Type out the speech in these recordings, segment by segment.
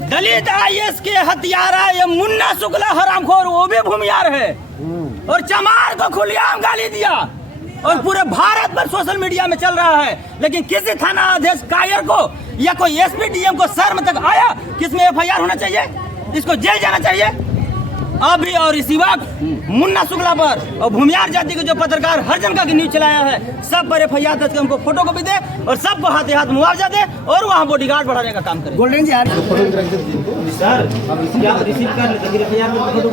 दलित IAS के हत्यारा ये मुन्ना शुक्ला हरामखोर वो भी भूमियार है और चमार को खुलेआम गाली दिया और पूरे भारत पर सोशल मीडिया में चल रहा है। लेकिन किसी थाना अध्यक्ष कायर को या कोई एसपी डीएम को शर्म तक आया कि इसमें एफआईआर होना चाहिए, इसको जेल जाना चाहिए। अभी और इसी वक्त मुन्ना शुक्ला पर और भूमियार जाति के जो पत्रकार हरजन का न्यूज चलाया है, सब पर एफआईआर दर्ज कर उनको फोटो कॉपी दे और सबको हाथ हाथ मुआवजा दे और वहाँ बॉडीगार्ड बढ़ाने का काम करे। गोल्डन जी यार सर आप रिसीव कर लेते एफआईआर में फोटो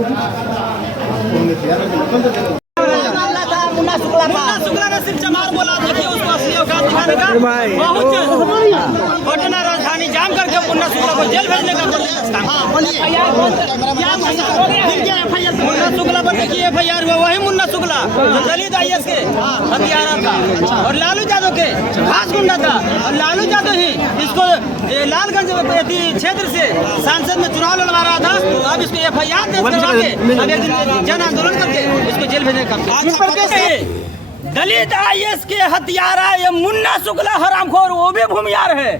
मुन्ना शुक्ला ने सिर्फ चमार बोला, देखिए उसको असली औकात दिखाने का बहुत पटना राजधानी जाम करके मुन्ना शुक्ला को जेल भेजने का मुन्ना शुक्ला पर देखिए एफआईआर हुआ, वही मुन्ना शुक्ला जो दलित आईएएस के हत्यारा था और लालू यादव के खास गुंडा था और लालू यादव ही इसको लालगंज क्षेत्र से सांसद में चुनाव लड़वा रहा था। तो अब इसको एफआईआर दर्ज करवा के अब एक दिन जन आंदोलन करके इसको जेल भेजने का दलित आईएएस के हत्यारा ये मुन्ना शुक्ला हरामखोर वो भी भूमियार है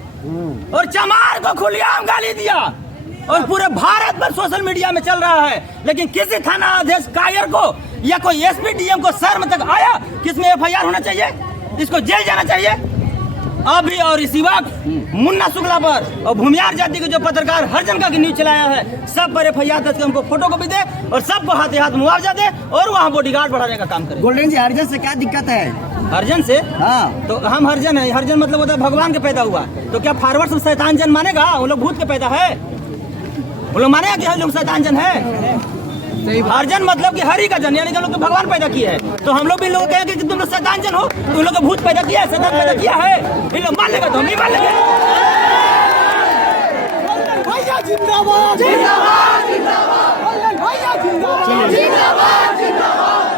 और चमार को खुलेआम गाली दिया और पूरे भारत पर सोशल मीडिया में चल रहा है। लेकिन किसी थाना अध्यक्ष कायर को या कोई एसपी डीएम को शर्म तक आया कि इसमें एफआईआर होना चाहिए, इसको जेल जाना चाहिए। अभी और इसी वक्त मुन्ना शुक्ला पर और भूमियार जाति के जो पत्रकार हरजन का न्यूज चलाया है, सब पर एफआईआर दर्ज कर उनको फोटो कॉपी दे और सबको हाथ हाथ मुआवजा दे और वहाँ बॉडीगार्ड बढ़ाने का काम करे। गोल्डन जी हरजन से क्या दिक्कत है? हरजन से? हाँ तो हम हरजन है, हरजन मतलब होता है भगवान के पैदा हुआ। तो क्या फॉरवर्ड सब शैतान जन मानेगा? वो लोग भूत के पैदा है, वो लोग मानेगा कि हम लोग शैतान जन है? हरजन मतलब कि हरि का जन, यानी कि हम लोग तो भगवान पैदा किए हैं। तो हम लोग भी लोग कहेंगे कि तुम लोग शैतान जन हो, तुम लोग भूत पैदा किया है, शैतान पैदा किया है, इन लोग मान लेगा तो हम नहीं मान लेंगे। भैया जिंदाबाद जिंदाबाद जिंदाबाद भैया जिंदाबाद जिंदाबाद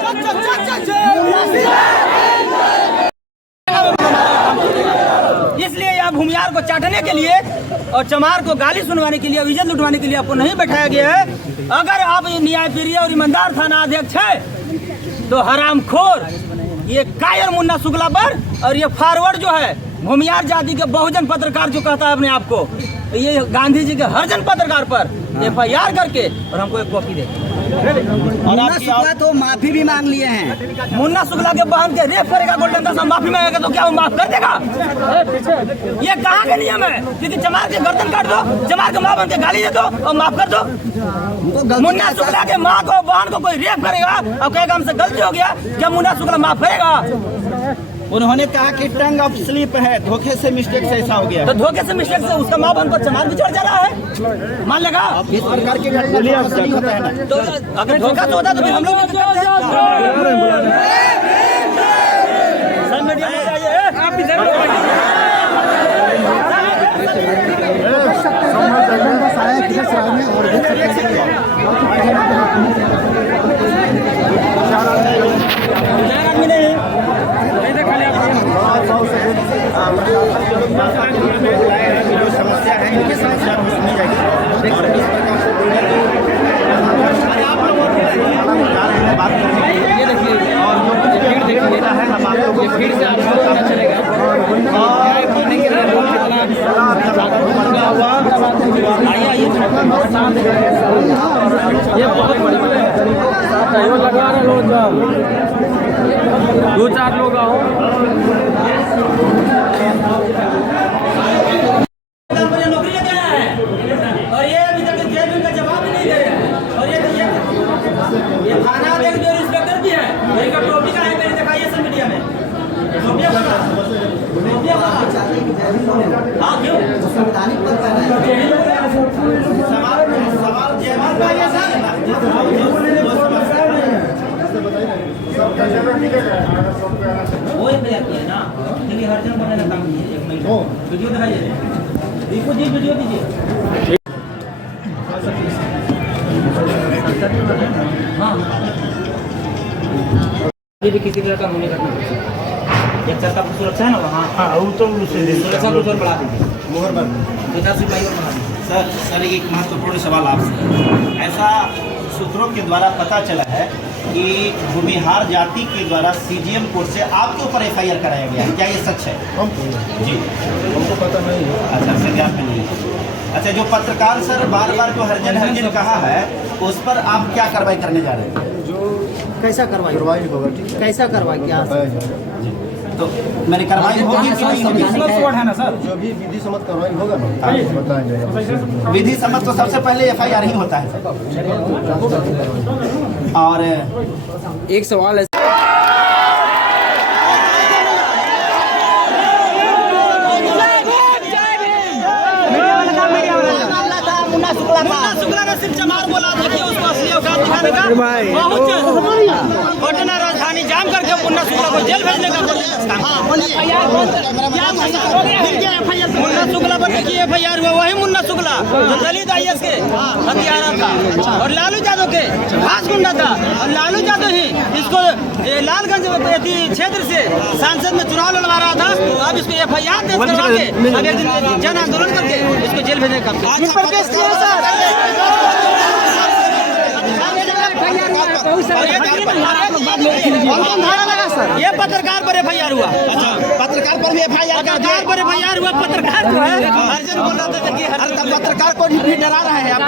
इसलिए यहाँ भूमियार को चाटने के लिए और चमार को गाली सुनवाने के लिए, इज्जत लुटवाने के लिए आपको नहीं बैठाया गया है। अगर आप न्यायप्रिय और ईमानदार थाना अध्यक्ष है तो हरामखोर ये कायर मुन्ना शुक्ला पर और ये फॉरवर्ड जो है भूमियार जाति के बहुजन पत्रकार जो कहता है अपने आप को, ये गांधी जी के हरजन पत्रकार पर एफआईआर करके और हमको एक कॉपी दे। मुन्ना शुक्ला तो माफी भी मांग लिए हैं। मुन्ना शुक्ला के बहन के रेप करेगा गोल्डन दास, माफी मांगेगा तो क्या वो माफ कर देगा? ये कहाँ का नियम है? क्योंकि चमार के गर्दन काट दो, चमार के माँ बन के गाली दे दो और माफ कर दो। मुन्ना शुक्ला के माँ को बहन को कोई रेप करेगा और कहेगा हमसे गलती हो गया, क्या मुन्ना शुक्ला माफ करेगा? उन्होंने कहा कि टंग ऑफ स्लिप है, धोखे से मिस्टेक से ऐसा हो गया। तो धोखे से मिस्टेक से उसका माँ बहन को चमार भी चढ़ जा रहा है, मान लेगा? इस प्रकार के घटना नहीं होता है ना। तो अगर धोखा तो होता तो हम लोग जो समस्या है इनकी समस्या को सुनी जाएगी और इस प्रकार से बात करेंगे। ये देखिए और जो कुछ भीड़ देखिए है, हम आप लोग भीड़ से आप पता चलेगा और बोलने के लिए लोग कितना हुआ। आइए ये बहुत लगा रहे लोग, 2-4 लोग आओ। नौकरी लगे हैं और ये अभी तक जेल का जवाब भी नहीं दे रहे हैं। और ये थाना अध्यक्ष जो इंस्पेक्टर भी है, इनका टोपी का है, मैंने दिखाई है सब मीडिया में। हाँ क्यों संवैधानिक पद पर वो एक तैयार किया ना, क्योंकि हर जन बनाने का काम नहीं है। एक महीना वीडियो दिखाइए, दीपू जी वीडियो दीजिए। हाँ ये भी किसी तरह का होने का एक सरकार की सुरक्षा है ना वहाँ। हाँ वो तो सुरक्षा को और बढ़ा दीजिए, मोहर बंद 50 सिपाही और बढ़ा दीजिए। सर एक महत्वपूर्ण सवाल आपसे, ऐसा सूत्रों के द्वारा पता चला है कि भूमिहार जाति के द्वारा सीजीएम कोर्ट से आपके ऊपर एफआईआर कराया गया है, क्या ये सच है? जी हमको पता नहीं है। अच्छा, से ज्ञान में नहीं है। अच्छा, जो पत्रकार सर बार बार जो हरजन कहा है, उस पर आप क्या कार्रवाई करने जा रहे हैं? कैसा करवाई होगा, ठीक है। कैसा करवाई क्या तो मेरी कार्रवाई होगी कि नहीं होगी? जो भी विधि सम्मत कार्रवाई होगा ना बताएंगे। विधि सम्मत तो सबसे पहले FIR ही होता है सर। और एक सवाल है मुन्ना शुक्ला ने सिर्फ चमार बोला था कि उसको असली औकात दिखाने का बहुत घटना राजधानी जाम करके मुन्ना शुक्ला को जेल भेजने का मुन्ना शुक्ला पर देखिए FIR हुआ, वही मुन्ना शुक्ला जो दलित IS के हथियारा था और लालू यादव के खास गुंडा था। और लालू यादव ही इसको लालगंज क्षेत्र से सांसद में चुनाव लड़वा रहा था। अब इसको FIR दर्ज करवा के अब एक दिन जन आंदोलन करके इसको जेल भेजने का ये पत्रकार पर FIR हुआ। अच्छा, पत्रकार पर भी FIR पत्रकार पर FIR हुआ। पत्रकार जो है अर्जुन बोल रहा था कि पत्रकार को भी डरा रहा है आप।